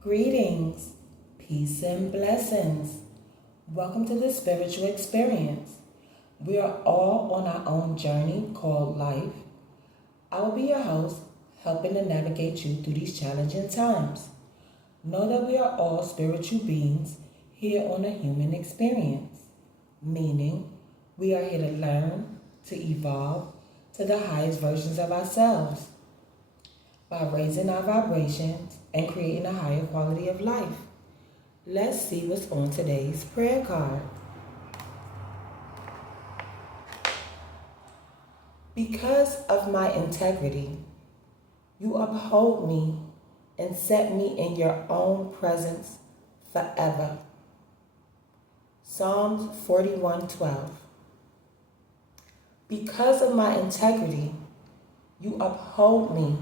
Greetings, peace and blessings. Welcome to the spiritual experience. We are all on our own journey called life. I will be your host, helping to navigate you through these challenging times. Know that we are all spiritual beings here on a human experience, meaning we are here to learn, to evolve to the highest versions of ourselves by raising our vibrations and creating a higher quality of life. Let's see what's on today's prayer card. Because of my integrity, you uphold me and set me in your own presence forever. Psalms 41:12. Because of my integrity, you uphold me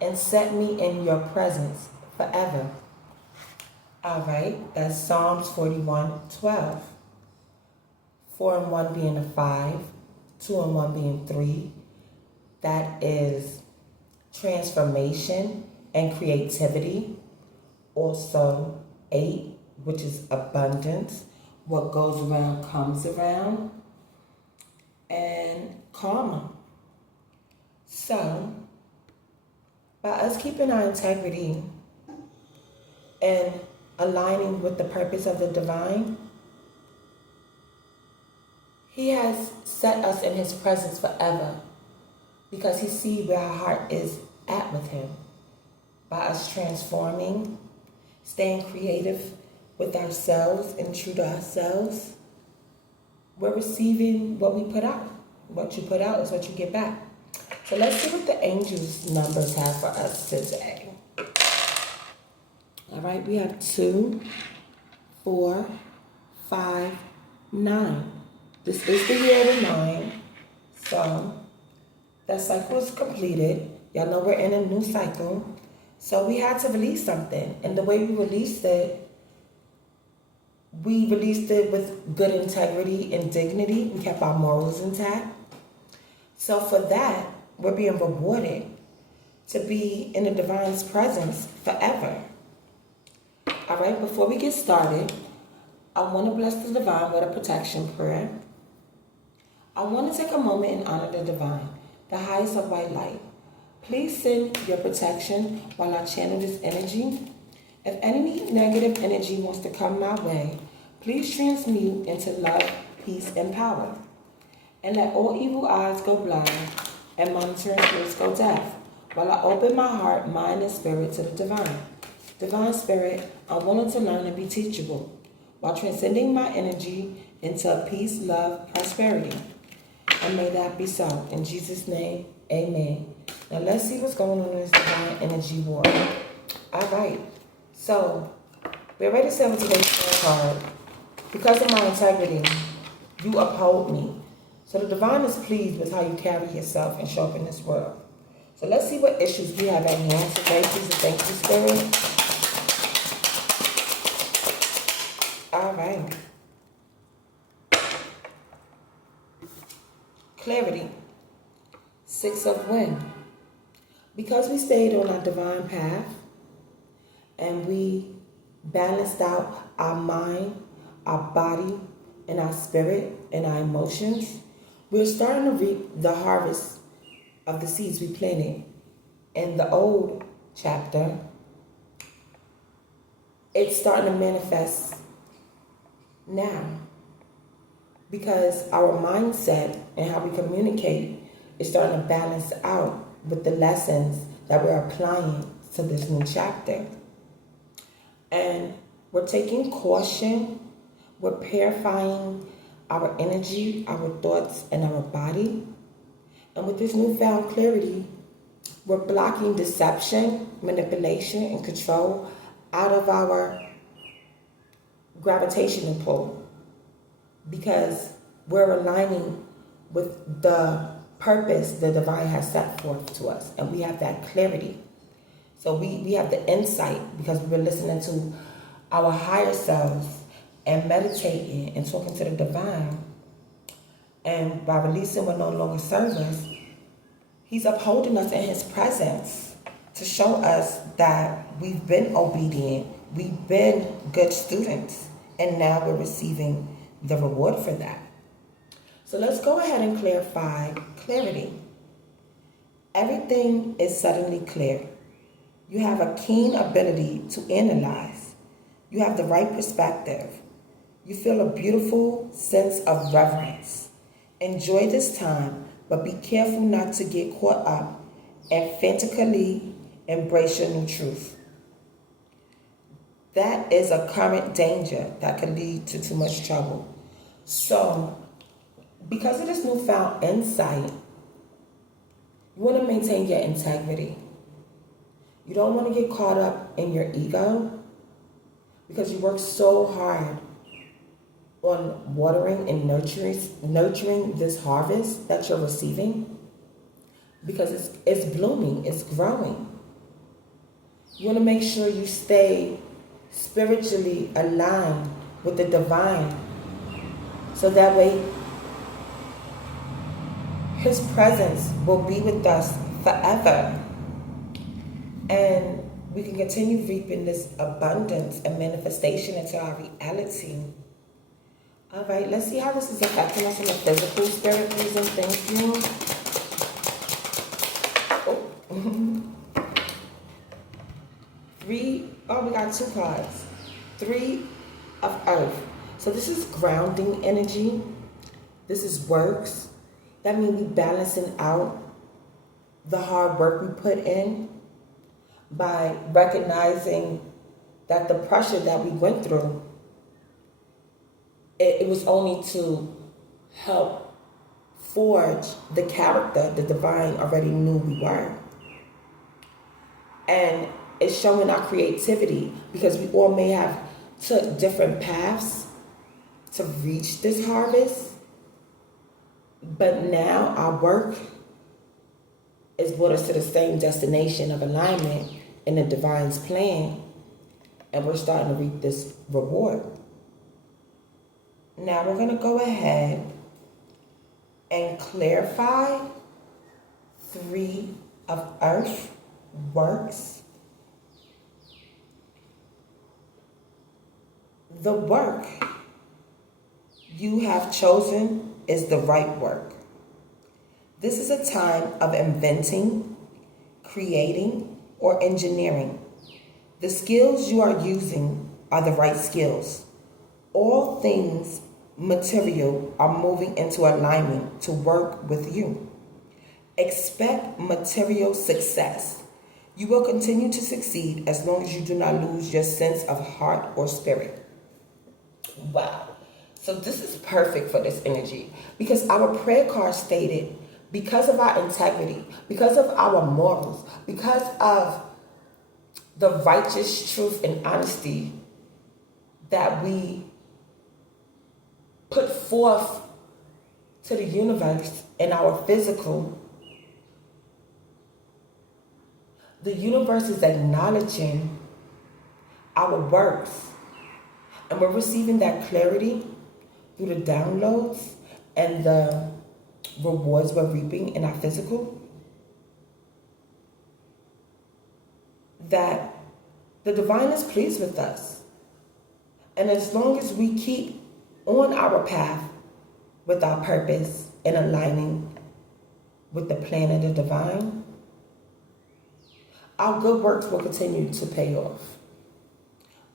and set me in your presence forever. All right, that's Psalms 41:12. 4 and 1 being a 5, 2 and 1 being 3. That is transformation and creativity. Also 8, which is abundance. What goes around comes around. And karma. So, by us keeping our integrity and aligning with the purpose of the divine, He has set us in His presence forever because He sees where our heart is at with Him. By us transforming, staying creative with ourselves and true to ourselves, we're receiving what we put out. What you put out is what you get back. So let's see what the angels' numbers have for us today. All right, we have 2, 4, 5, 9. This is the year of the 9. So that cycle is completed. Y'all know we're in a new cycle. So we had to release something. And the way we released it with good integrity and dignity. We kept our morals intact. So for that, we're being rewarded to be in the divine's presence forever. All right, before we get started, I want to bless the divine with a protection prayer. I want to take a moment and honor the divine, the highest of white light. Please send your protection while I channel this energy. If any negative energy wants to come my way, please transmute into love, peace, and power. And let all evil eyes go blind and monitoring spirits go deaf, while I open my heart, mind, and spirit to the divine. Divine Spirit, I wanted to learn and be teachable, while transcending my energy into peace, love, prosperity. And may that be so. In Jesus' name, amen. Now let's see what's going on in this divine energy war. All right. So, we're ready to settle today's prayer card. Because of my integrity, you uphold me. So the divine is pleased with how you carry yourself and show up in this world. So let's see what issues we have at hand today. Please and thank you, Spirit. All right. Clarity. 6 of Wind. Because we stayed on our divine path and we balanced out our mind, our body, and our spirit and our emotions, we're starting to reap the harvest of the seeds we planted. In the old chapter, it's starting to manifest now because our mindset and how we communicate is starting to balance out with the lessons that we're applying to this new chapter. And we're taking caution, we're purifying our energy, our thoughts, and our body. And with this newfound clarity, we're blocking deception, manipulation, and control out of our gravitational pull because we're aligning with the purpose the divine has set forth to us. And we have that clarity. So we have the insight because we've been listening to our higher selves and meditating and talking to the divine. And by releasing what no longer serves us, He's upholding us in His presence to show us that we've been obedient, we've been good students, and now we're receiving the reward for that. So let's go ahead and clarify clarity. Everything is suddenly clear. You have a keen ability to analyze. You have the right perspective. You feel a beautiful sense of reverence. Enjoy this time, but be careful not to get caught up and frantically embrace your new truth. That is a current danger that could lead to too much trouble. So, because of this newfound insight, you want to maintain your integrity. You don't want to get caught up in your ego because you work so hard on watering and nurturing this harvest that you're receiving because it's blooming, it's growing. You want to make sure you stay spiritually aligned with the divine so that way His presence will be with us forever. And we can continue reaping this abundance and manifestation into our reality. All right, let's see how this is affecting us in the physical, spirit, reason. Thank you. We got 2 cards. 3 of earth. So this is grounding energy. This is works. That means we balancing out the hard work we put in by recognizing that the pressure that we went through, it was only to help forge the character the divine already knew we were. And it's showing our creativity because we all may have took different paths to reach this harvest. But now our work is brought us to the same destination of alignment in the divine's plan, and we're starting to reap this reward. Now we're going to go ahead and clarify 3 of earth works. The work you have chosen is the right work. This is a time of inventing, creating, or engineering. The skills you are using are the right skills. All things material are moving into alignment to work with you. Expect material success. You will continue to succeed as long as you do not lose your sense of heart or spirit. Wow. So this is perfect for this energy because our prayer card stated, because of our integrity, because of our morals, because of the righteous truth and honesty that we put forth to the universe in our physical, the universe is acknowledging our works. And we're receiving that clarity through the downloads and the rewards we're reaping in our physical, that the divine is pleased with us. And as long as we keep on our path with our purpose and aligning with the plan of the divine, our good works will continue to pay off.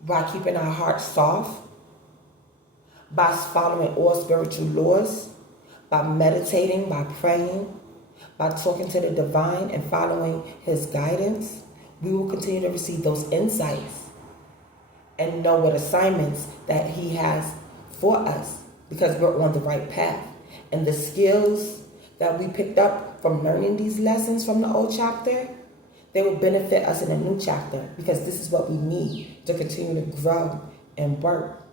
By keeping our hearts soft, by following all spiritual laws, by meditating, by praying, by talking to the divine and following His guidance, we will continue to receive those insights and know what assignments that He has for us because we're on the right path. And the skills that we picked up from learning these lessons from the old chapter, they will benefit us in a new chapter because this is what we need to continue to grow and work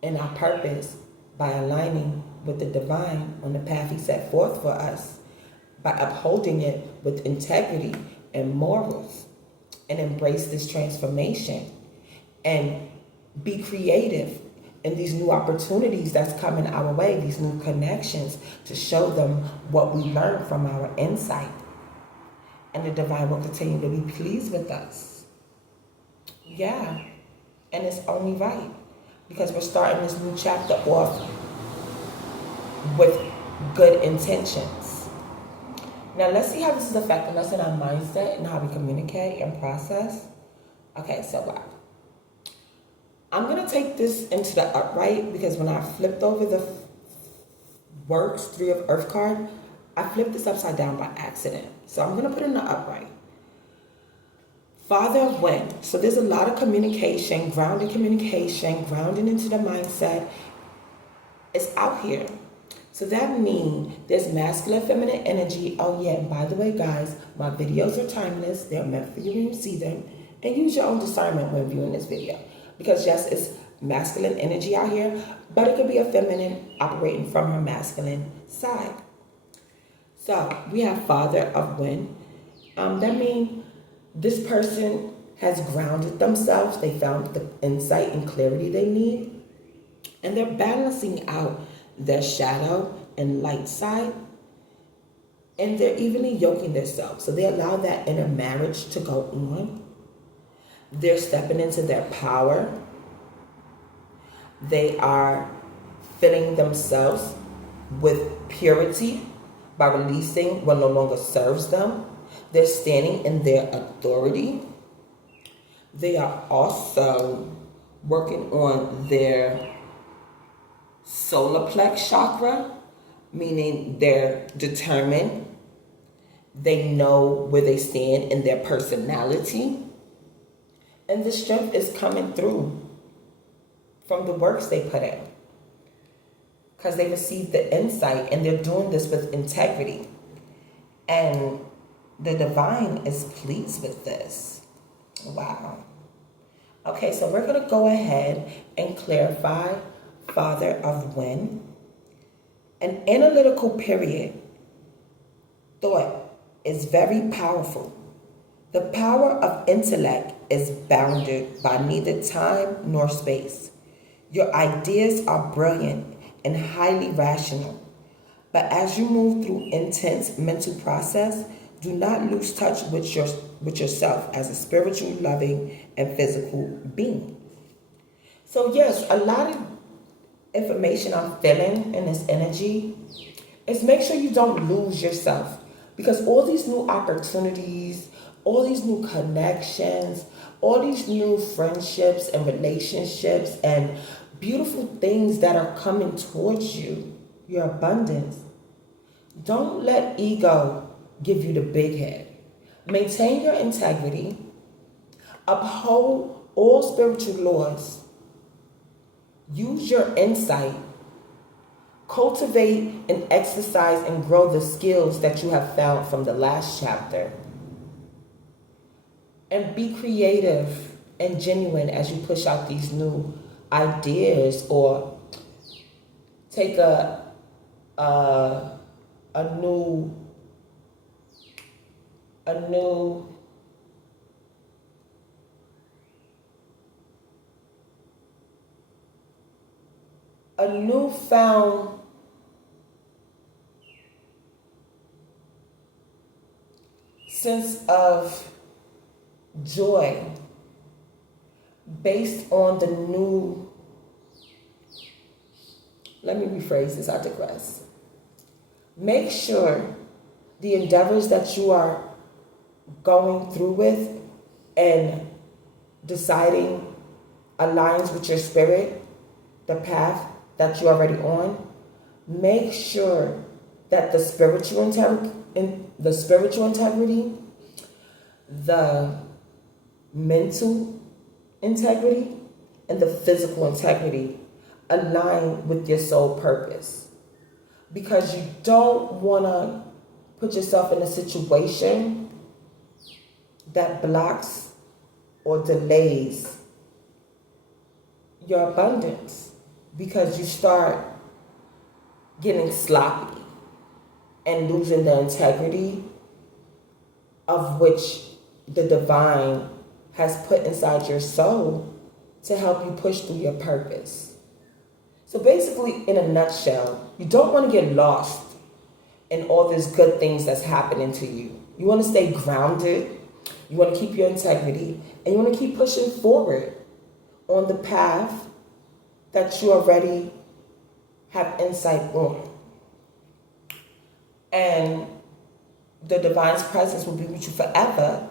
in our purpose by aligning with the divine on the path He set forth for us, by upholding it with integrity and morals, and embrace this transformation and be creative in these new opportunities that's coming our way, these new connections, to show them what we learned from our insight. And the divine will continue to be pleased with us. Yeah. And it's only right. Because we're starting this new chapter off with good intentions. Now let's see how this is affecting us in our mindset and how we communicate and process. Okay, so wow. I'm going to take this into the upright because when I flipped over the Works 3 of Earth card, I flipped this upside down by accident. So I'm going to put it in the upright. Father of Wind. So there's a lot of communication, grounding into the mindset. It's out here. So that means there's masculine, feminine energy. Oh yeah, and by the way, guys, my videos are timeless. They're meant for you when you see them. And use your own discernment when viewing this video. Because yes, it's masculine energy out here, but it could be a feminine operating from her masculine side. So we have Father of Wind. That means this person has grounded themselves. They found the insight and clarity they need. And they're balancing out their shadow and light side. And they're evenly yoking themselves. So they allow that inner marriage to go on. They're stepping into their power. They are filling themselves with purity by releasing what no longer serves them. They're standing in their authority. They are also working on their solar plex chakra, meaning they're determined. They know where they stand in their personality. And the strength is coming through from the works they put in. Because they received the insight and they're doing this with integrity. And the divine is pleased with this. Wow. Okay, so we're going to go ahead and clarify Father of Wind. An analytical period thought is very powerful. The power of intellect is bounded by neither time nor space. Your ideas are brilliant and highly rational. But as you move through intense mental process, do not lose touch with yourself as a spiritual, loving, and physical being. So yes, a lot of information I'm feeling in this energy is make sure you don't lose yourself. Because all these new opportunities, all these new connections, all these new friendships and relationships and beautiful things that are coming towards you, your abundance. Don't let ego give you the big head. Maintain your integrity. Uphold all spiritual laws. Use your insight. Cultivate and exercise and grow the skills that you have found from the last chapter. And be creative and genuine as you push out these new ideas or take a newfound sense of joy based on the new, let me rephrase this, I digress. Make sure the endeavors that you are going through with and deciding aligns with your spirit, the path that you're already on. Make sure that the spiritual integrity, the mental integrity, and the physical integrity align with your soul purpose. Because you don't want to put yourself in a situation that blocks or delays your abundance, because you start getting sloppy and losing the integrity of which the divine has put inside your soul to help you push through your purpose. So basically, in a nutshell, you don't want to get lost in all these good things that's happening to you. You want to stay grounded. You want to keep your integrity. And you want to keep pushing forward on the path that you already have insight on. And the divine's presence will be with you forever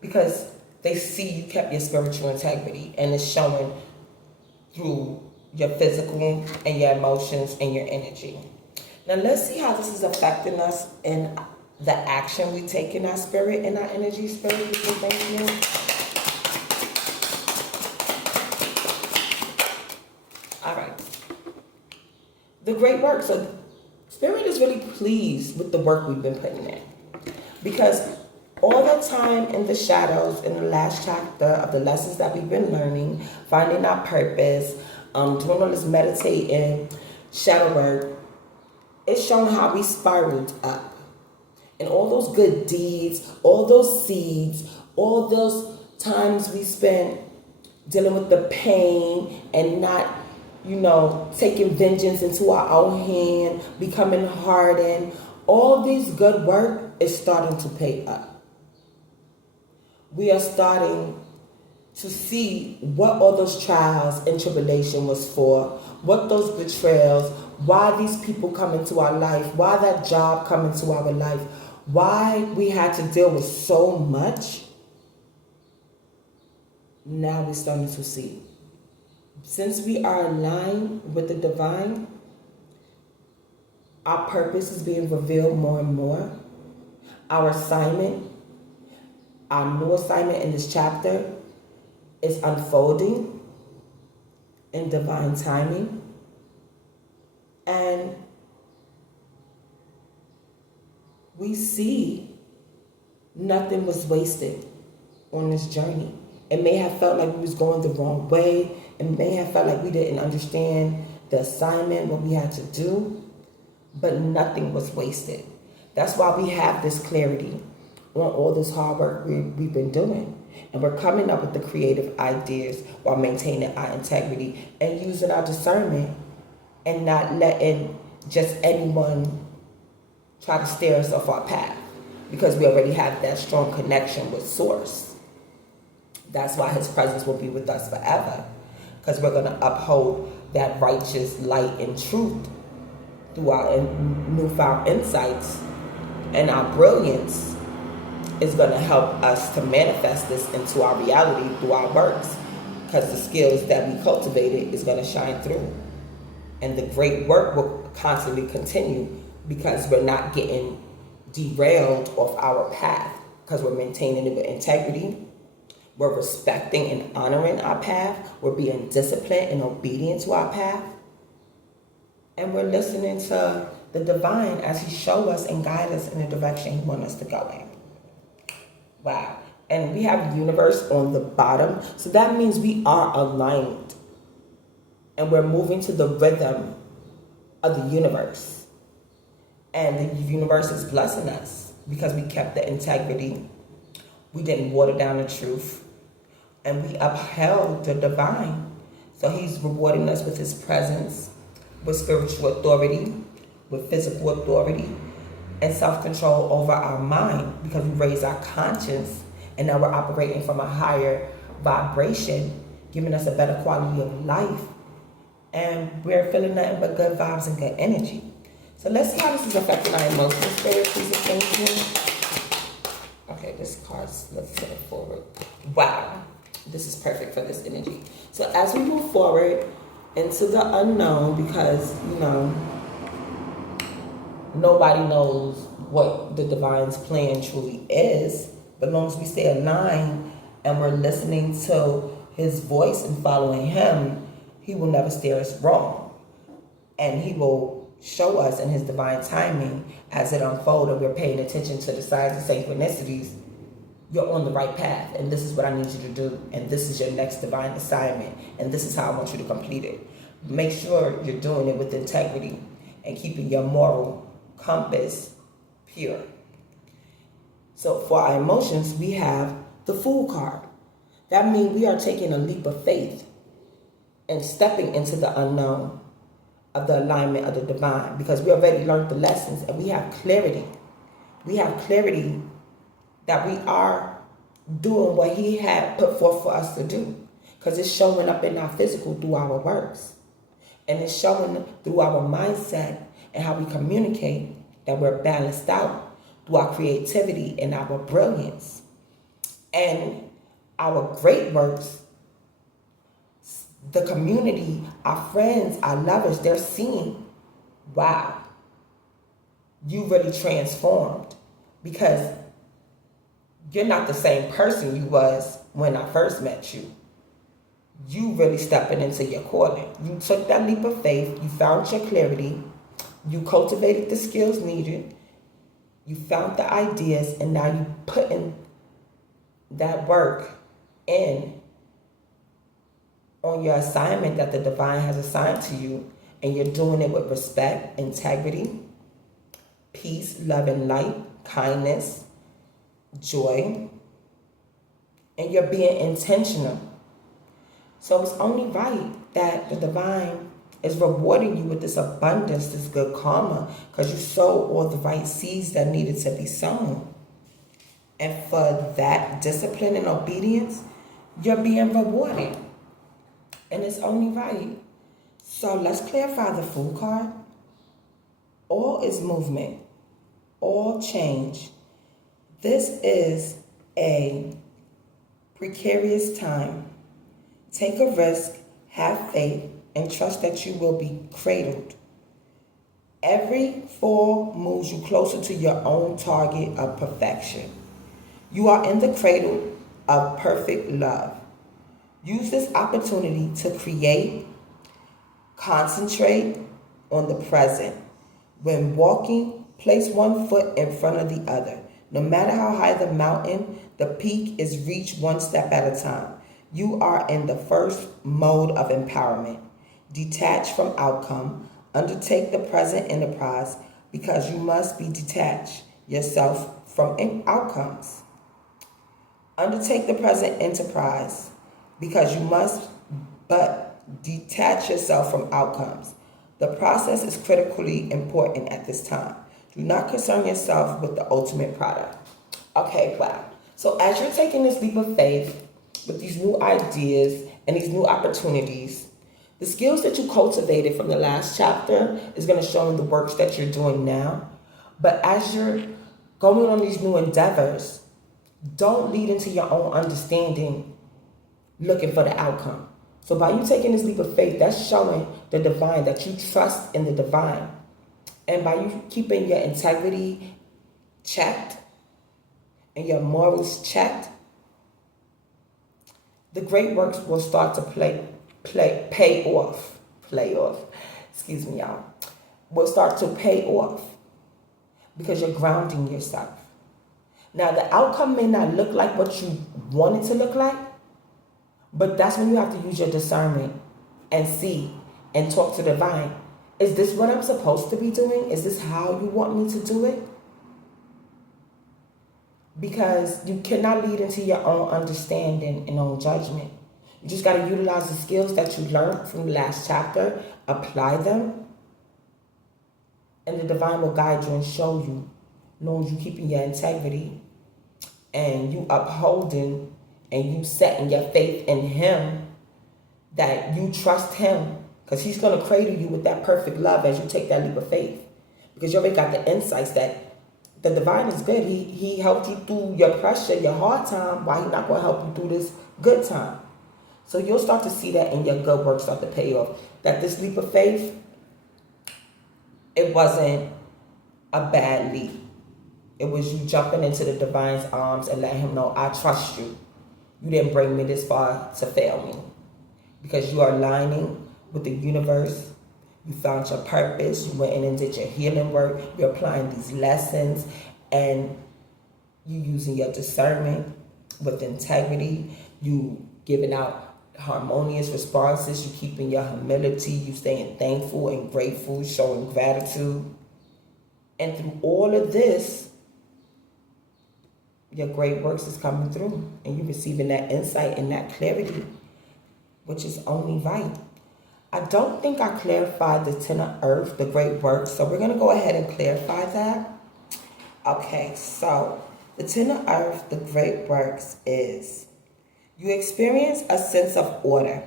because they see you kept your spiritual integrity, and it's showing through your physical and your emotions and your energy. Now let's see how this is affecting us in the action we take in our spirit and our energy, spirit. Thank you. All right. The great work. So Spirit is really pleased with the work we've been putting in. Because all the time in the shadows, in the last chapter of the lessons that we've been learning, finding our purpose, doing all this meditating, shadow work, it's shown how we spiraled up. And all those good deeds, all those seeds, all those times we spent dealing with the pain and not, taking vengeance into our own hand, becoming hardened, all this good work is starting to pay up. We are starting to see what all those trials and tribulation was for, what those betrayals, why these people come into our life, why that job come into our life, why we had to deal with so much. Now we're starting to see. Since we are aligned with the divine, our purpose is being revealed more and more. Our assignment, our new assignment in this chapter is unfolding in divine timing. And we see nothing was wasted on this journey. It may have felt like we was going the wrong way. It may have felt like we didn't understand the assignment, what we had to do, but nothing was wasted. That's why we have this clarity on all this hard work we've been doing. And we're coming up with the creative ideas while maintaining our integrity and using our discernment and not letting just anyone try to steer us off our path, because we already have that strong connection with Source. That's why His presence will be with us forever, because we're going to uphold that righteous light and truth through our newfound insights, and our brilliance is going to help us to manifest this into our reality through our works, because the skills that we cultivated is going to shine through. And the great work will constantly continue because we're not getting derailed off our path, because we're maintaining it with integrity. We're respecting and honoring our path. We're being disciplined and obedient to our path. And we're listening to the divine as He shows us and guides us in the direction He wants us to go in. Wow. And we have universe on the bottom. So that means we are aligned. And we're moving to the rhythm of the universe. And the universe is blessing us because we kept the integrity. We didn't water down the truth. And we upheld the divine. So He's rewarding us with His presence, with spiritual authority, with physical authority, and self-control over our mind, because we raised our conscience and now we're operating from a higher vibration, giving us a better quality of life. And we're feeling nothing but good vibes and good energy. So let's see how this is affecting our emotional spirit. Please attention. Okay, this card's, let's set it forward. Wow, this is perfect for this energy. So as we move forward into the unknown, because, nobody knows what the divine's plan truly is, but as long as we stay aligned and we're listening to His voice and following Him, He will never steer us wrong. And He will show us in His divine timing as it unfolds, and we're paying attention to the signs and synchronicities. You're on the right path, and this is what I need you to do, and this is your next divine assignment, and this is how I want you to complete it. Make sure you're doing it with integrity and keeping your moral compass pure. So for our emotions, we have the Fool card. That means we are taking a leap of faith and stepping into the unknown of the alignment of the divine, because we already learned the lessons and we have clarity. We have clarity that we are doing what he had put forth for us to do. Because it's showing up in our physical through our works. And it's showing through our mindset and how we communicate that we're balanced out through our creativity and our brilliance. And our great works, the community, our friends, our lovers, they're seeing, wow, you really transformed, because you're not the same person you was when I first met you. You really stepping into your calling. You took that leap of faith. You found your clarity. You cultivated the skills needed. You found the ideas, and now you putting that work in on your assignment that the divine has assigned to you, and you're doing it with respect, integrity, peace, love, and light, kindness, joy, and you're being intentional. So it's only right that the divine is rewarding you with this abundance, this good karma, because you sowed all the right seeds that needed to be sown. And for that discipline and obedience, you're being rewarded. And it's only right. So let's clarify the Fool card. All is movement. All change. This is a precarious time. Take a risk, have faith, and trust that you will be cradled. Every fall moves you closer to your own target of perfection. You are in the cradle of perfect love. Use this opportunity to create, concentrate on the present. When walking, place one foot in front of the other. No matter how high the mountain, the peak is reached one step at a time. You are in the first mode of empowerment. Detach from outcome. Undertake the present enterprise, because you must be detached yourself from outcomes. Undertake the present enterprise, because you must but detach yourself from outcomes. The process is critically important at this time. Do not concern yourself with the ultimate product. Okay, wow. So as you're taking this leap of faith with these new ideas and these new opportunities, the skills that you cultivated from the last chapter is going to show in the works that you're doing now. But as you're going on these new endeavors, don't lead into your own understanding looking for the outcome. So by you taking this leap of faith, that's showing the divine that you trust in the divine. And by you keeping your integrity checked and your morals checked, the great works will start to pay off. Excuse me, y'all. Will start to pay off because you're grounding yourself. Now, the outcome may not look like what you want it to look like, but that's when you have to use your discernment and see and talk to the divine. Is this what I'm supposed to be doing? Is this how you want me to do it? Because you cannot lead into your own understanding and own judgment. You just got to utilize the skills that you learned from the last chapter, apply them, and the divine will guide you and show you, as long as you keeping your integrity and you upholding and you setting your faith in him, that you trust him, because he's going to cradle you with that perfect love as you take that leap of faith. Because you already got the insights that the divine is good. He helped you through your pressure, your hard time. Why he not going to help you through this good time? So you'll start to see that in your good work start to pay off. That this leap of faith, it wasn't a bad leap. It was you jumping into the divine's arms and letting him know, I trust you. You didn't bring me this far to fail me. Because you are aligning with the universe. You found your purpose. You went in and did your healing work. You're applying these lessons. And you using your discernment with integrity. You giving out harmonious responses. You keeping your humility. You staying thankful and grateful. Showing gratitude. And through all of this, your great works is coming through. And you're receiving that insight and that clarity, which is only right. I don't think I clarified the 10 of earth, the great works. So we're going to go ahead and clarify that. Okay, so The 10 of earth, the great works is you experience a sense of order,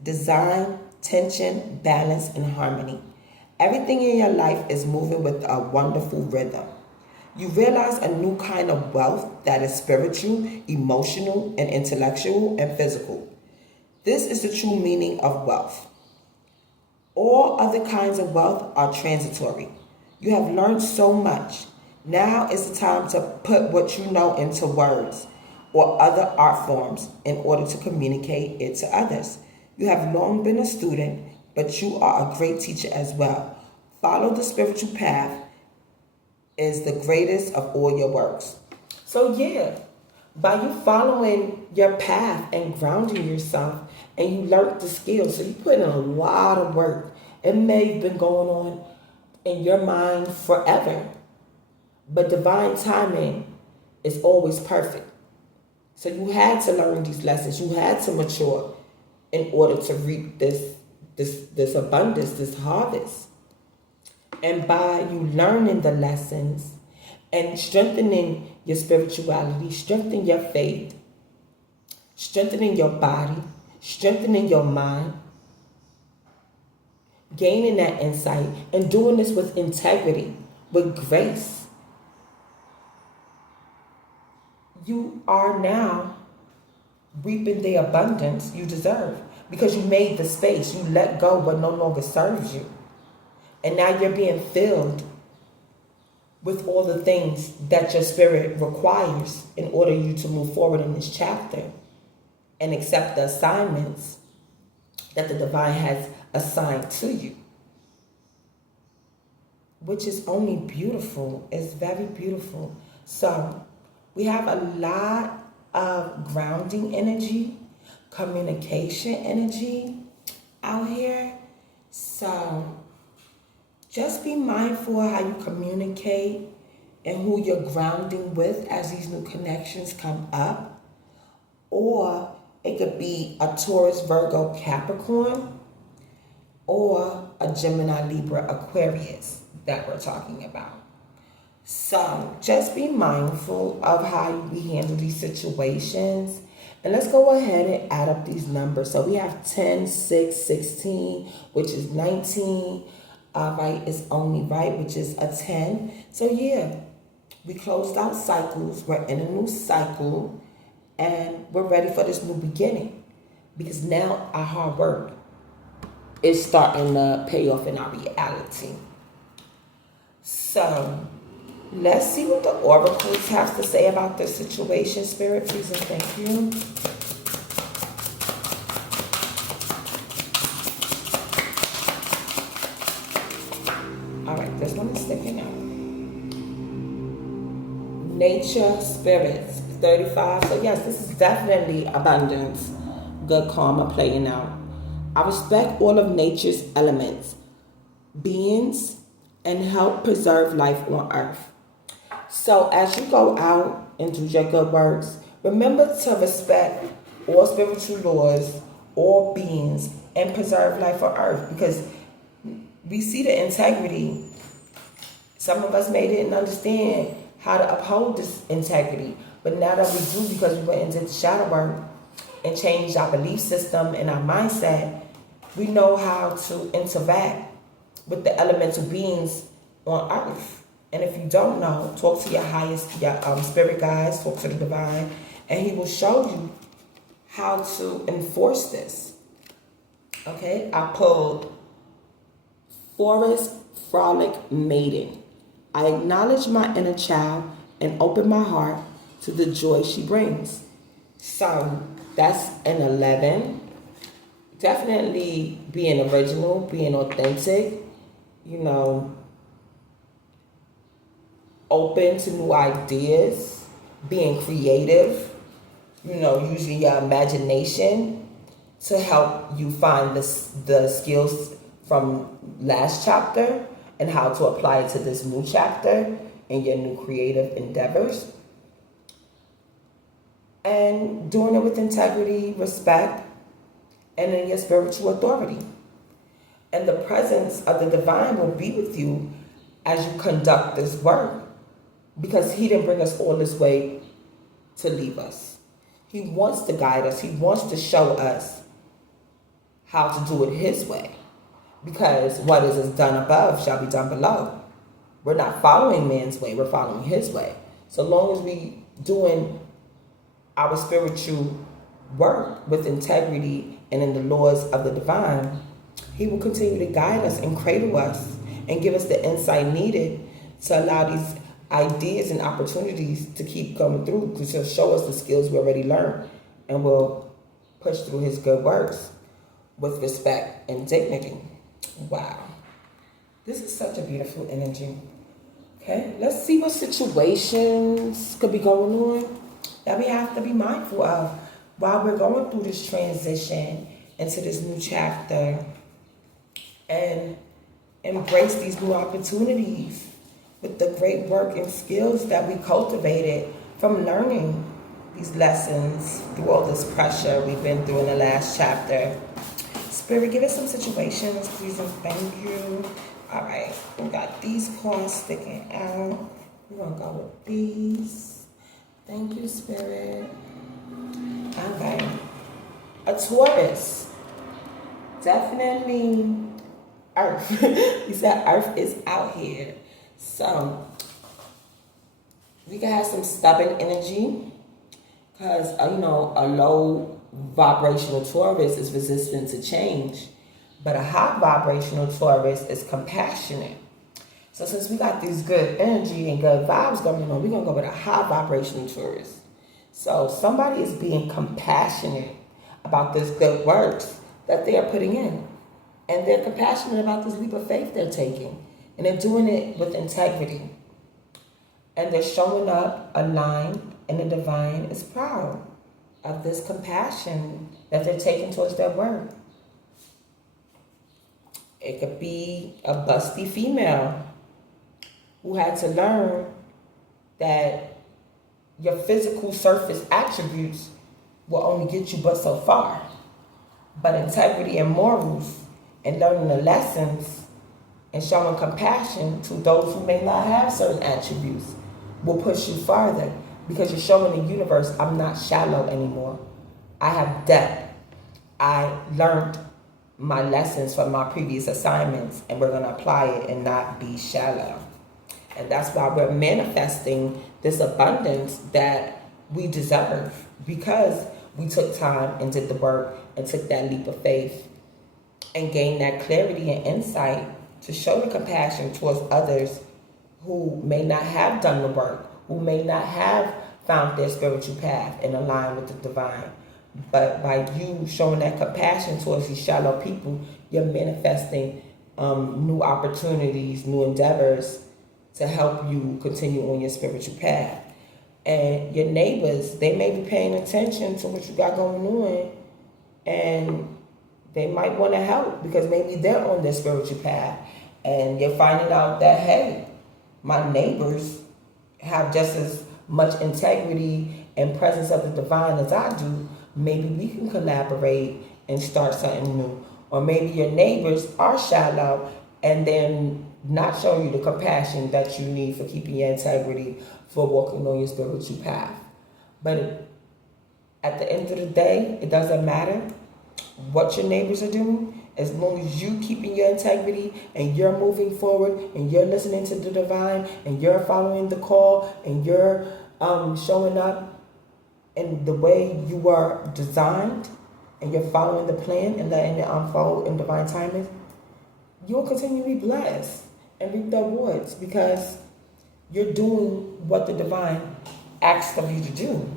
design, tension, balance, and harmony. Everything in your life is moving with a wonderful rhythm. You realize a new kind of wealth that is spiritual, emotional, and intellectual and physical. This is the true meaning of wealth. All other kinds of wealth are transitory. You have learned so much. Now is the time to put what you know into words or other art forms in order to communicate it to others. You have long been a student, but you are a great teacher as well. Follow the spiritual path is the greatest of all your works. So yeah, by you following your path and grounding yourself and you learned the skills, so you put in a lot of work. It may have been going on in your mind forever, but divine timing is always perfect. So you had to learn these lessons. You had to mature in order to reap this abundance, this harvest. And by you learning the lessons and strengthening your spirituality, strengthening your faith, strengthening your body, strengthening your mind, gaining that insight, and doing this with integrity, with grace, you are now reaping the abundance you deserve because you made the space. You let go what no longer serves you. And now you're being filled with all the things that your spirit requires in order you to move forward in this chapter and accept the assignments that the divine has assigned to you. Which is only beautiful. It's very beautiful. So we have a lot of grounding energy, communication energy out here. So just be mindful of how you communicate and who you're grounding with as these new connections come up. Or it could be a Taurus, Virgo, Capricorn, or a Gemini, Libra, Aquarius that we're talking about. So just be mindful of how we handle these situations. And let's go ahead and add up these numbers. So we have 10, 6, 16, which is 19. Right is only right, which is a 10. So yeah, we closed out cycles. We're in a new cycle. And we're ready for this new beginning. Because now our hard work is starting to pay off in our reality. So let's see what the oracles have to say about this situation. Spirit, please and thank you. All right, this one is sticking out. Nature, spirits, 35. So yes, this is definitely abundance. Good karma playing out. I respect all of nature's elements, beings, and help preserve life on earth. So as you go out and do your good works, remember to respect all spiritual laws, all beings, and preserve life on earth. Because we see the integrity. Some of us may didn't understand how to uphold this integrity. But now that we do, because we went into the shadow work and changed our belief system and our mindset, we know how to interact with the elemental beings on earth. And if you don't know, talk to your highest, your spirit guides, talk to the divine, and he will show you how to enforce this. Okay, I pulled Forest Frolic Maiden. I acknowledge my inner child and open my heart to the joy she brings. So that's an 11. Definitely being original, being authentic, open to new ideas, being creative, using your imagination to help you find the skills from last chapter and how to apply it to this new chapter in your new creative endeavors. And doing it with integrity, respect, and in your spiritual authority. And the presence of the divine will be with you as you conduct this work because he didn't bring us all this way to leave us. He wants to guide us. He wants to show us how to do it his way. Because what is done above shall be done below. We're not following man's way. We're following his way. So long as we doing our spiritual work with integrity and in the laws of the divine, he will continue to guide us and cradle us and give us the insight needed to allow these ideas and opportunities to keep coming through, because he'll show us the skills we already learned, and we'll push through his good works with respect and dignity. Wow. This is such a beautiful energy. Okay, let's see what situations could be going on that we have to be mindful of while we're going through this transition into this new chapter, and embrace these new opportunities with the great work and skills that we cultivated from learning these lessons through all this pressure we've been through in the last chapter. Spirit, give us some situations, please and thank you. All right, we got these cards sticking out. We're going to go with these. Thank you, Spirit. All right. A Taurus. Definitely Earth. He said Earth is out here. So, we can have some stubborn energy because, a low vibrational Taurus is resistant to change. But a high vibrational Taurus is compassionate. So since we got these good energy and good vibes going on, we're going to go with a high vibrational Taurus. So somebody is being compassionate about this good works that they are putting in. And they're compassionate about this leap of faith they're taking. And they're doing it with integrity. And they're showing up aligned, and the divine is proud of this compassion that they're taking towards their work. It could be a busty female who had to learn that your physical surface attributes will only get you but so far. But integrity and morals and learning the lessons and showing compassion to those who may not have certain attributes will push you farther, because you're showing the universe, I'm not shallow anymore. I have depth. I learned my lessons from my previous assignments, and we're going to apply it and not be shallow. And that's why we're manifesting this abundance that we deserve, because we took time and did the work and took that leap of faith and gained that clarity and insight to show the compassion towards others who may not have done the work, who may not have found their spiritual path and aligned with the divine. But by you showing that compassion towards these shallow people, you're manifesting new opportunities, new endeavors to help you continue on your spiritual path. And your neighbors, they may be paying attention to what you got going on, and they might want to help because maybe they're on their spiritual path. And you're finding out that, hey, my neighbors have just as much integrity and presence of the divine as I do. Maybe we can collaborate and start something new. Or maybe your neighbors are shallow and then not showing you the compassion that you need for keeping your integrity, for walking on your spiritual path. But at the end of the day, it doesn't matter what your neighbors are doing, as long as you keeping your integrity and you're moving forward and you're listening to the divine and you're following the call and you're showing up in the way you are designed and you're following the plan and letting it unfold in divine timing, you'll continue to be blessed and reap the rewards, because you're doing what the divine asked of you to do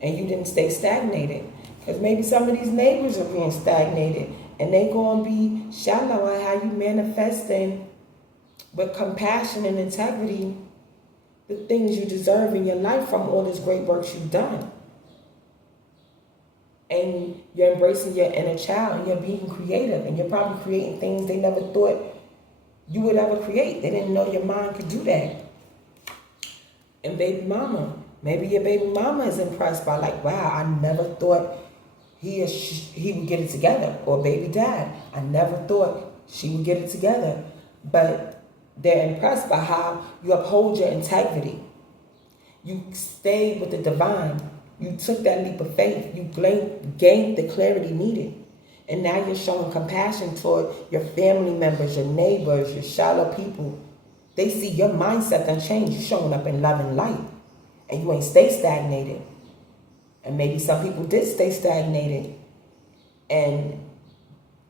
and you didn't stay stagnated. Because maybe some of these neighbors are being stagnated and they going to be shallow on how you manifesting with compassion and integrity the things you deserve in your life from all this great work you've done. And you're embracing your inner child and you're being creative, and you're probably creating things they never thought you would ever create. They didn't know your mind could do that. And baby mama, maybe your baby mama is impressed by, like, wow, I never thought he would get it together. Or baby dad, I never thought she would get it together. But they're impressed by how you uphold your integrity You stayed with the divine. You took that leap of faith. You gained the clarity needed. And now you're showing compassion toward your family members, your neighbors, your shallow people. They see your mindset done changed. You're showing up in love and light. And you ain't stay stagnated. And maybe some people did stay stagnated. And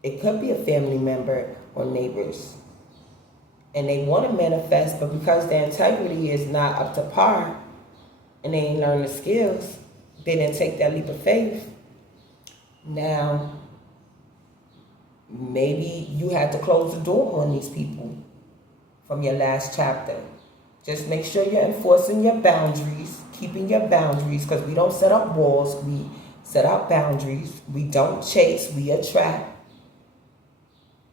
it could be a family member or neighbors. And they want to manifest, but because their integrity is not up to par and they ain't learned the skills, they didn't take that leap of faith. Now, maybe you had to close the door on these people from your last chapter. Just make sure you're enforcing your boundaries, keeping your boundaries, because we don't set up walls, we set up boundaries. We don't chase, we attract.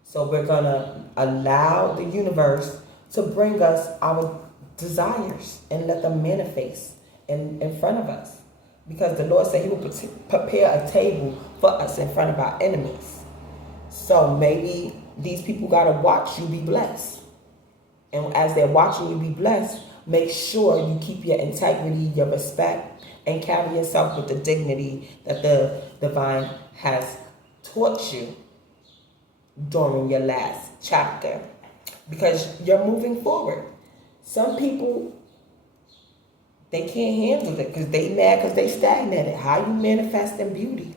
So we're going to allow the universe to bring us our desires and let them manifest in front of us. Because the Lord said he will prepare a table for us in front of our enemies. So maybe these people got to watch you be blessed. And as they're watching you be blessed, make sure you keep your integrity, your respect, and carry yourself with the dignity that the divine has taught you during your last chapter, because you're moving forward. Some people, they can't handle it because they mad because they stagnated. How you manifest in beauty?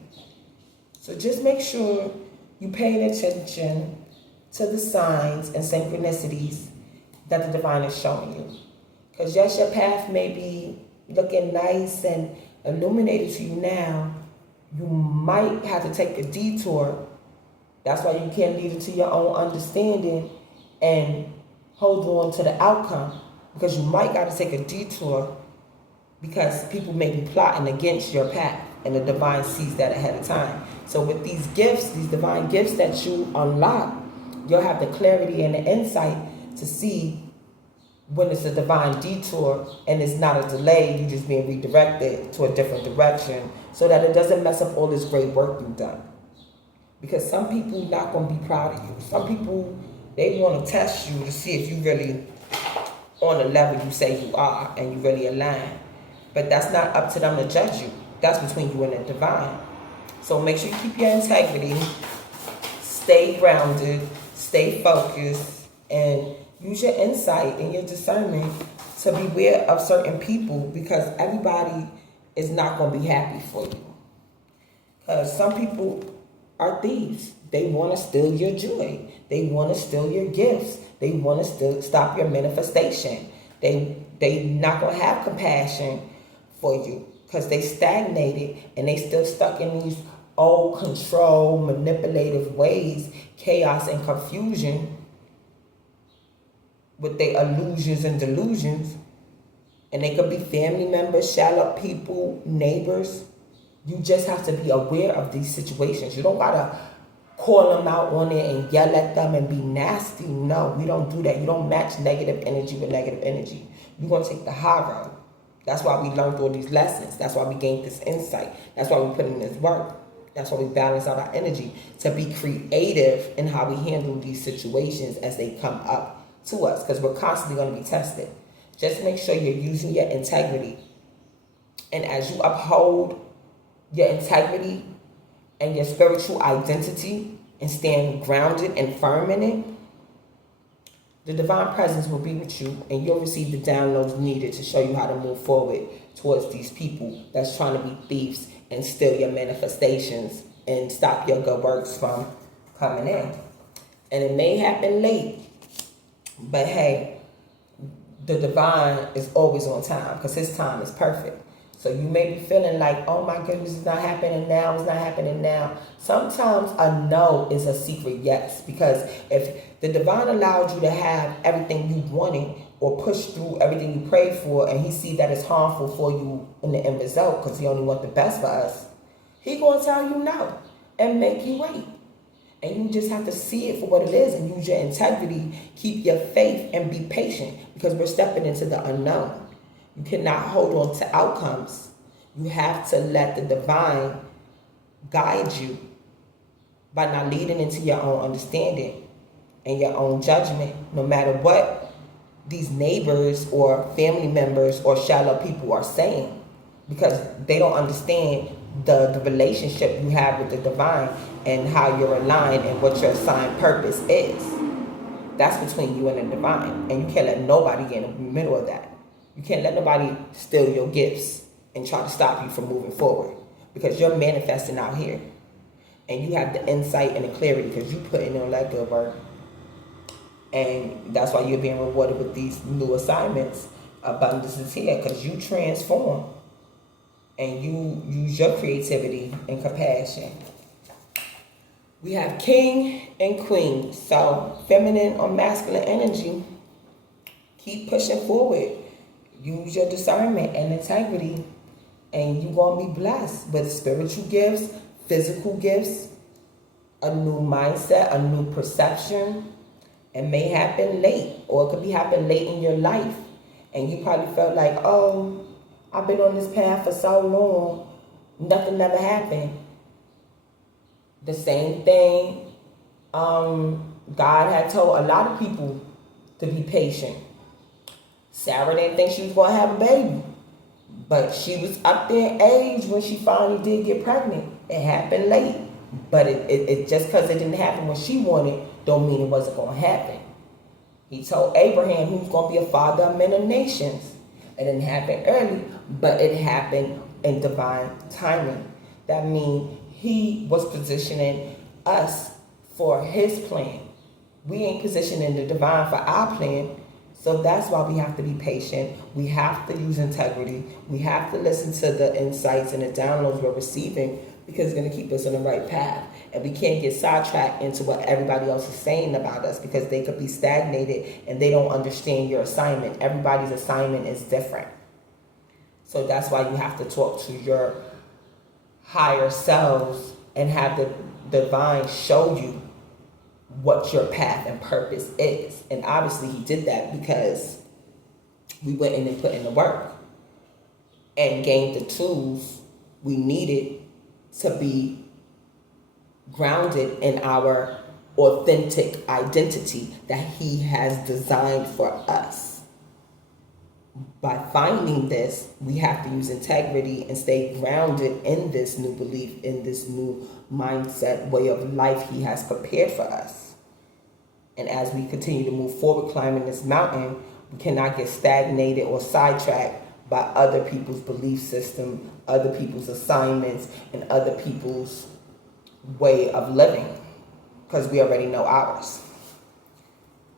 So just make sure you pay attention to the signs and synchronicities that the divine is showing you. Because yes, your path may be looking nice and illuminated to you now. You might have to take a detour. That's why you can't lead it to your own understanding and hold on to the outcome. Because you might got to take a detour because people may be plotting against your path. And the divine sees that ahead of time. So with these gifts, these divine gifts that you unlock, you'll have the clarity and the insight to see when it's a divine detour and it's not a delay, you just being redirected to a different direction so that it doesn't mess up all this great work you've done. Because some people not going to be proud of you. Some people, they want to test you to see if you really on the level you say you are and you really align. But that's not up to them to judge you. That's between you and the divine. So make sure you keep your integrity, stay grounded, stay focused, and use your insight and your discernment to beware of certain people, because everybody is not going to be happy for you. Because some people are thieves. They want to steal your joy. They want to steal your gifts. They want to stop your manifestation. They not going to have compassion for you because they stagnated and they still stuck in these old control, manipulative ways, chaos and confusion with their illusions and delusions. And they could be family members, shallow people, neighbors. You just have to be aware of these situations. You don't gotta call them out on it and yell at them and be nasty. No, we don't do that. You don't match negative energy with negative energy. You're gonna take the high road. That's why we learned all these lessons. That's why we gained this insight. That's why we put in this work. That's why we balance out our energy to be creative in how we handle these situations as they come up to us, because we're constantly going to be tested. Just make sure you're using your integrity. And as you uphold your integrity and your spiritual identity and stand grounded and firm in it, the divine presence will be with you and you'll receive the downloads needed to show you how to move forward towards these people that's trying to be thieves and steal your manifestations and stop your good works from coming in. And it may happen late, but hey, the divine is always on time because his time is perfect. So you may be feeling like, oh my goodness, it's not happening now, it's not happening now. Sometimes a no is a secret yes, because if the divine allowed you to have everything you wanted or push through everything you prayed for, and he see that it's harmful for you in the end result because he only wants the best for us, he gonna tell you no and make you wait. And you just have to see it for what it is and use your integrity, keep your faith, and be patient because we're stepping into the unknown. You cannot hold on to outcomes. You have to let the divine guide you by not leading into your own understanding and your own judgment. No matter what these neighbors or family members or shallow people are saying, because they don't understand the relationship you have with the divine and how you're aligned and what your assigned purpose is. That's between you and the divine, and you can't let nobody get in the middle of that. You can't let nobody steal your gifts and try to stop you from moving forward, because you're manifesting out here and you have the insight and the clarity because you put in all that good work. And that's why you're being rewarded with these new assignments. Abundance is here because you transform and you use your creativity and compassion. We have king and queen. So feminine or masculine energy, keep pushing forward. Use your discernment and integrity, and you're going to be blessed with spiritual gifts, physical gifts, a new mindset, a new perception. It may happen late, or it could be happen late in your life. And you probably felt like, oh, I've been on this path for so long, nothing never happened. The same thing, God had told a lot of people to be patient. Sarah didn't think she was going to have a baby, but she was up there in age when she finally did get pregnant. It happened late, but it just because it didn't happen when she wanted, don't mean it wasn't going to happen. He told Abraham he was going to be a father of many nations. It didn't happen early, but it happened in divine timing. That means he was positioning us for his plan. We ain't positioning the divine for our plan. So that's why we have to be patient. We have to use integrity. We have to listen to the insights and the downloads we're receiving, because it's going to keep us on the right path. And we can't get sidetracked into what everybody else is saying about us, because they could be stagnated and they don't understand your assignment. Everybody's assignment is different. So that's why you have to talk to your higher selves and have the divine show you what your path and purpose is. And obviously he did that because we went in and put in the work and gained the tools we needed to be grounded in our authentic identity that he has designed for us. By finding this, we have to use integrity and stay grounded in this new belief, in this new mindset, way of life he has prepared for us. And as we continue to move forward climbing this mountain, we cannot get stagnated or sidetracked by other people's belief system, other people's assignments, and other people's way of living, because we already know ours.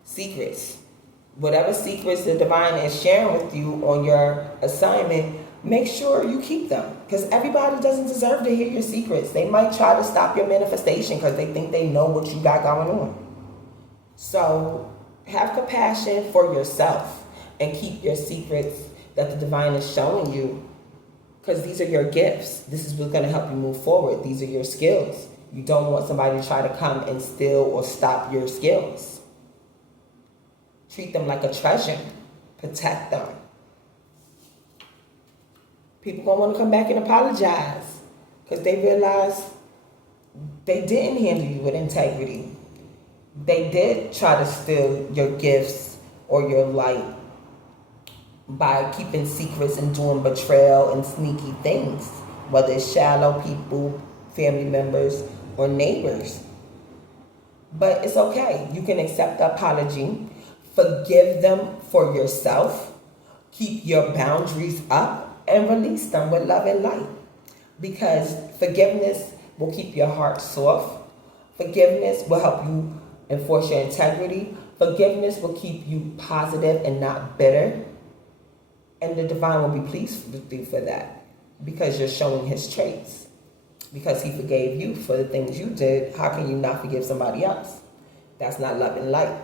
Secrets. Whatever secrets the divine is sharing with you on your assignment, make sure you keep them, because everybody doesn't deserve to hear your secrets. They might try to stop your manifestation because they think they know what you got going on. So have compassion for yourself and keep your secrets that the divine is showing you, because these are your gifts. This is what's going to help you move forward. These are your skills. You don't want somebody to try to come and steal or stop your skills. Treat them like a treasure. Protect them. People going to want to come back and apologize because they realize they didn't handle you with integrity. They did try to steal your gifts or your light by keeping secrets and doing betrayal and sneaky things, whether it's shallow people, family members, or neighbors. But it's okay. You can accept the apology. Forgive them for yourself. Keep your boundaries up and release them with love and light. Because forgiveness will keep your heart soft. Forgiveness will help you enforce your integrity. Forgiveness will keep you positive and not bitter. And the divine will be pleased with you for that, because you're showing his traits. Because he forgave you for the things you did, how can you not forgive somebody else? That's not love and light.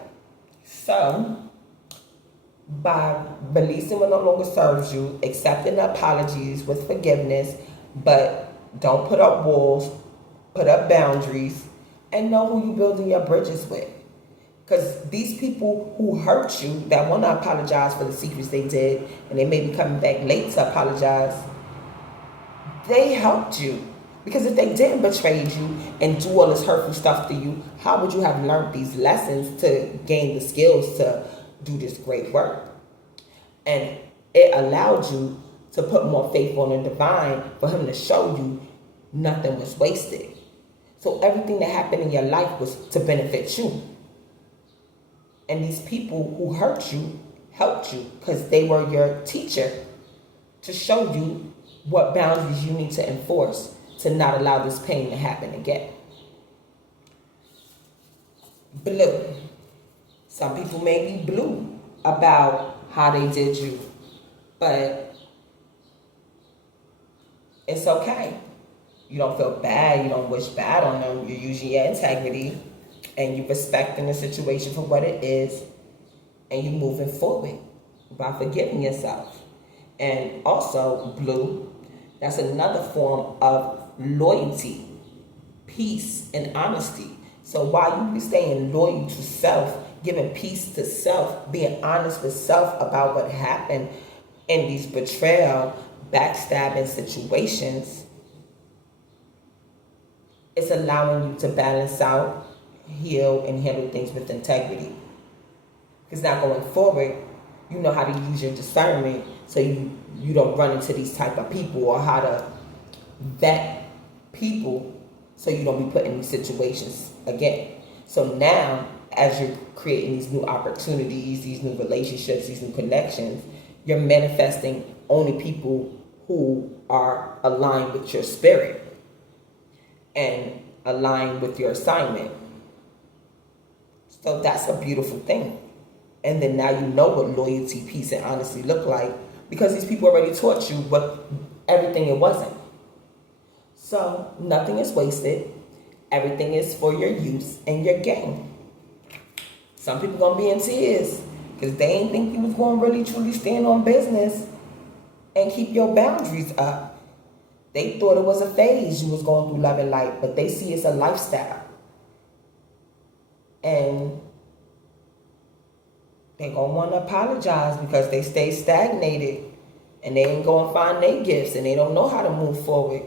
So, by releasing what no longer serves you, accepting the apologies with forgiveness, but don't put up walls, put up boundaries, and know who you're building your bridges with. Because these people who hurt you, that want to apologize for the secrets they did, and they may be coming back late to apologize, they helped you. Because if they didn't betray you and do all this hurtful stuff to you, how would you have learned these lessons to gain the skills to do this great work. And it allowed you to put more faith on the divine for him to show you nothing was wasted. So everything that happened in your life was to benefit you. And these people who hurt you helped you because they were your teacher to show you what boundaries you need to enforce to not allow this pain to happen again. Blue. Some people may be blue about how they did you, but it's okay. You don't feel bad. You don't wish bad on them. You're using your integrity and you're respecting the situation for what it is, and you're moving forward by forgiving yourself. And also, blue, that's another form of loyalty, peace, and honesty. So while you be staying loyal to self, giving peace to self, being honest with self about what happened in these betrayal, backstabbing situations, it's allowing you to balance out, heal, and handle things with integrity. Because now going forward, you know how to use your discernment so you don't run into these type of people, or how to vet people so you don't be put in these situations again. So now, as you're creating these new opportunities, these new relationships, these new connections, you're manifesting only people who are aligned with your spirit and aligned with your assignment. So that's a beautiful thing. And then now you know what loyalty, peace, and honesty look like, because these people already taught you what everything it wasn't. So nothing is wasted. Everything is for your use and your gain. Some people gonna be in tears because they ain't think you was gonna really truly stand on business and keep your boundaries up. They thought it was a phase you was going through love and light, but they see it's a lifestyle. And they gonna want to apologize because they stay stagnated and they ain't gonna find their gifts, and they don't know how to move forward.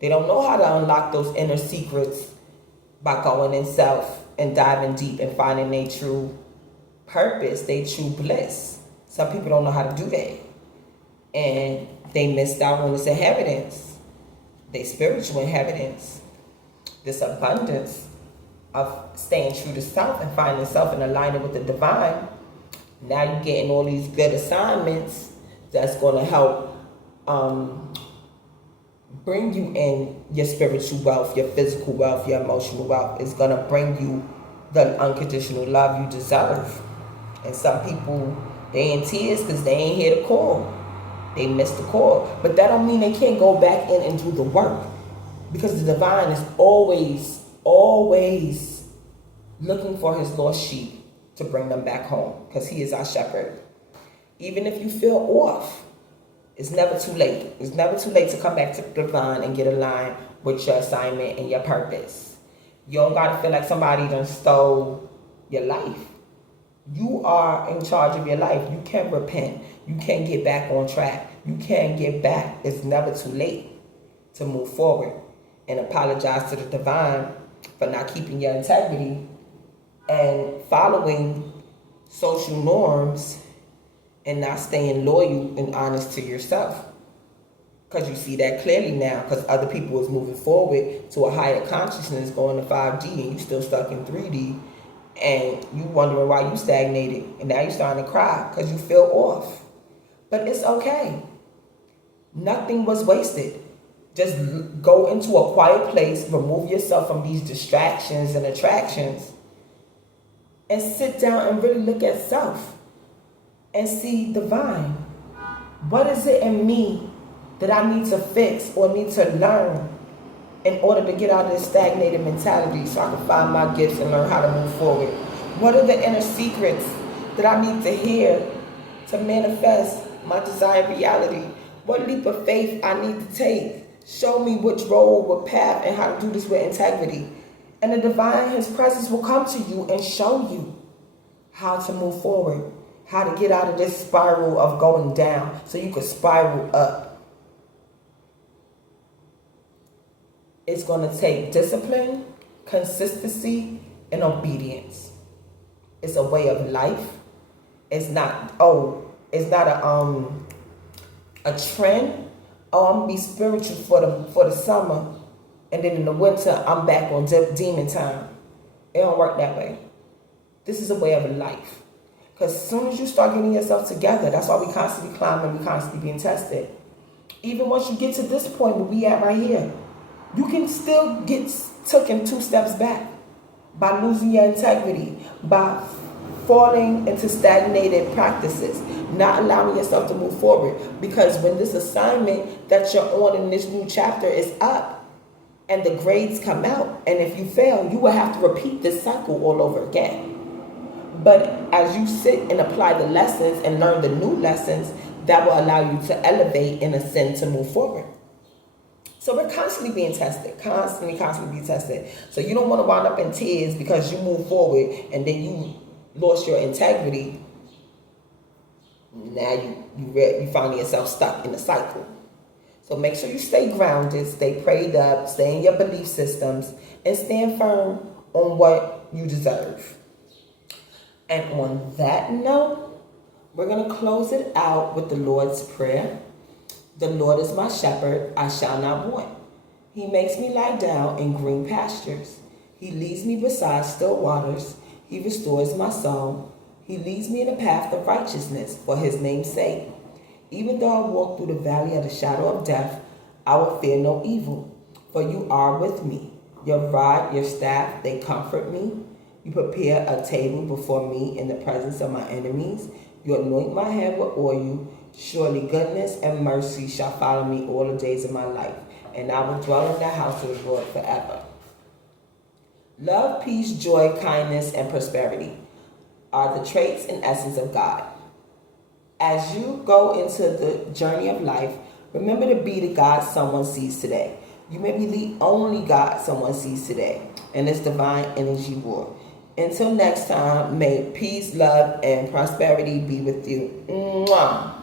They don't know how to unlock those inner secrets by going in self and diving deep and finding their true purpose, their true bliss. Some people don't know how to do that. And they missed out on this inheritance, their spiritual inheritance, this abundance of staying true to self and finding self in alignment with the divine. Now you're getting all these good assignments that's going to help bring you in your spiritual wealth, your physical wealth, your emotional wealth. It's going to bring you the unconditional love you deserve. And some people, they in tears because they ain't hear the call. They missed the call. But that don't mean they can't go back in and do the work, because the divine is always, always looking for his lost sheep to bring them back home, because he is our shepherd. Even if you feel off, it's never too late. It's never too late to come back to the divine and get aligned with your assignment and your purpose. You don't got to feel like somebody done stole your life. You are in charge of your life. You can repent. You can get back on track. You can get back. It's never too late to move forward and apologize to the divine for not keeping your integrity and following social norms and not staying loyal and honest to yourself. Because you see that clearly now, because other people is moving forward to a higher consciousness, going to 5D, and you still stuck in 3D, and you wondering why you stagnated, and now you're starting to cry because you feel off. But it's okay. Nothing was wasted. Just go into a quiet place, remove yourself from these distractions and attractions, and sit down and really look at self and see divine. What is it in me that I need to fix or need to learn in order to get out of this stagnated mentality so I can find my gifts and learn how to move forward? What are the inner secrets that I need to hear to manifest my desired reality? What leap of faith I need to take? Show me which road, what path, and how to do this with integrity. And the divine, his presence will come to you and show you how to move forward, how to get out of this spiral of going down so you can spiral up. It's going to take discipline, consistency, and obedience. It's a way of life. It's not, it's not a trend. Oh, I'm gonna be spiritual for the summer, and then in the winter I'm back on demon time. It don't work that way. This is a way of life. Because as soon as you start getting yourself together, that's why we constantly climbing, we constantly being tested. Even once you get to this point where we at right here, you can still get taken 2 steps back by losing your integrity, by falling into stagnated practices, not allowing yourself to move forward. Because when this assignment that you're on in this new chapter is up and the grades come out, and if you fail, you will have to repeat this cycle all over again. But as you sit and apply the lessons and learn the new lessons, that will allow you to elevate and ascend to move forward. So we're constantly being tested, constantly being tested. So you don't want to wind up in tears because you move forward and then you lost your integrity. Now you find yourself stuck in a cycle. So make sure you stay grounded, stay prayed up, stay in your belief systems, and stand firm on what you deserve. And on that note, we're going to close it out with the Lord's Prayer. The Lord is my shepherd, I shall not want. He makes me lie down in green pastures. He leads me beside still waters. He restores my soul. He leads me in a path of righteousness for his name's sake. Even though I walk through the valley of the shadow of death, I will fear no evil, for you are with me. Your rod, your staff, they comfort me. You prepare a table before me in the presence of my enemies. You anoint my head with oil. Surely goodness and mercy shall follow me all the days of my life, and I will dwell in the house of the Lord forever. Love, peace, joy, kindness, and prosperity are the traits and essence of God. As you go into the journey of life, remember to be the God someone sees today. You may be the only God someone sees today in this divine energy war. Until next time, may peace, love, and prosperity be with you. Mwah.